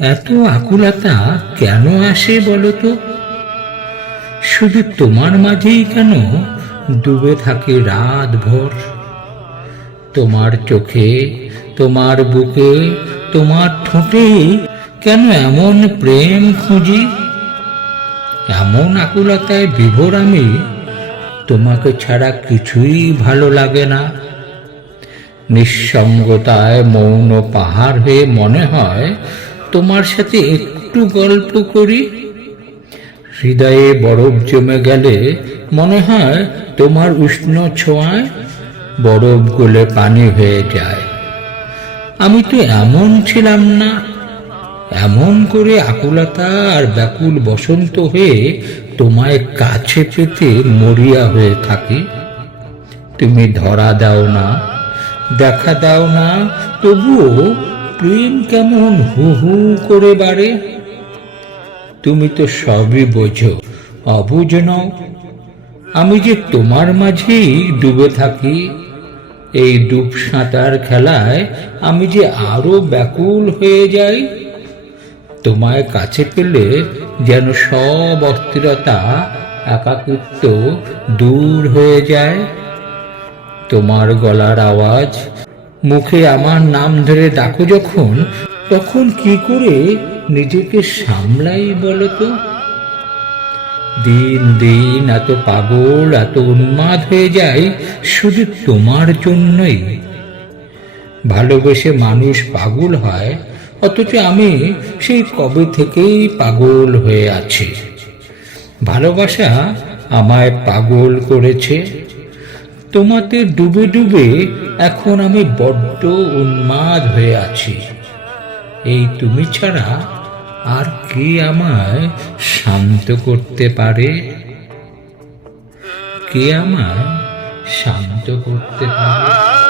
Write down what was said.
এত আকুলতা কেন আসে বলো তো শুধু তোমার মাঝেই কেন ডুবে থাকে রাত ভর তোমার চোখে, তোমার বুকে, তোমার ঠোঁটে কেন এমন প্রেম খুঁজি? এমন আকুলতায় বিভোর আমি তোমাকে ছাড়া কিছুই ভালো লাগে না। নিঃসঙ্গতায় মৌন পাহাড় হয়ে মনে হয় তোমার সাথে একটু গল্প করি? হৃদয়ে বরফ জমে গেলে মনে হয় তোমার উষ্ণ ছোঁয়ায় বরফ গলে পানি হয়ে যায়। আমি তো এমন ছিলাম না। এমন করে আকুলতা আর ব্যাকুল বসন্ত হয়ে তোমায় কাছে পেতে মরিয়া হয়ে থাকি। তুমি ধরা দাও না, দেখা দাও না, তবুও প্রেম কেমন হু হু করে বাড়ে? তুমি তো সবই বোঝো। অবুঝ নও আমি যে তোমার মাঝেই ডুবে থাকি, এই ডুব সাঁতার খেলায় আমি যে আরও ব্যাকুল হয়ে যাই, তোমায় কাছে পেলে যেন সব অস্থিরতা, একাকিত্ব দূর হয়ে যায়। তোমার গলার আওয়াজ মুখে আমার নাম ধরে ডাকো যখন, তখন কি করে নিজেকে সামলাই বলো তো? দিন দিন এত পাগল, এত উন্মাদ হয়ে যায় শুধু তোমার জন্যই। ভালোবেসে মানুষ পাগল হয়, অথচ আমি সেই কবে থেকেই পাগল হয়ে আছি। ভালোবাসা আমায় পাগল করেছে। তোমাতে ডুবে ডুবে এখন আমি বড্ড উন্মাদ হয়ে আছি। এই তুমি ছাড়া আর কে আমায় শান্ত করতে পারে? কে আমায় শান্ত করতে পারে?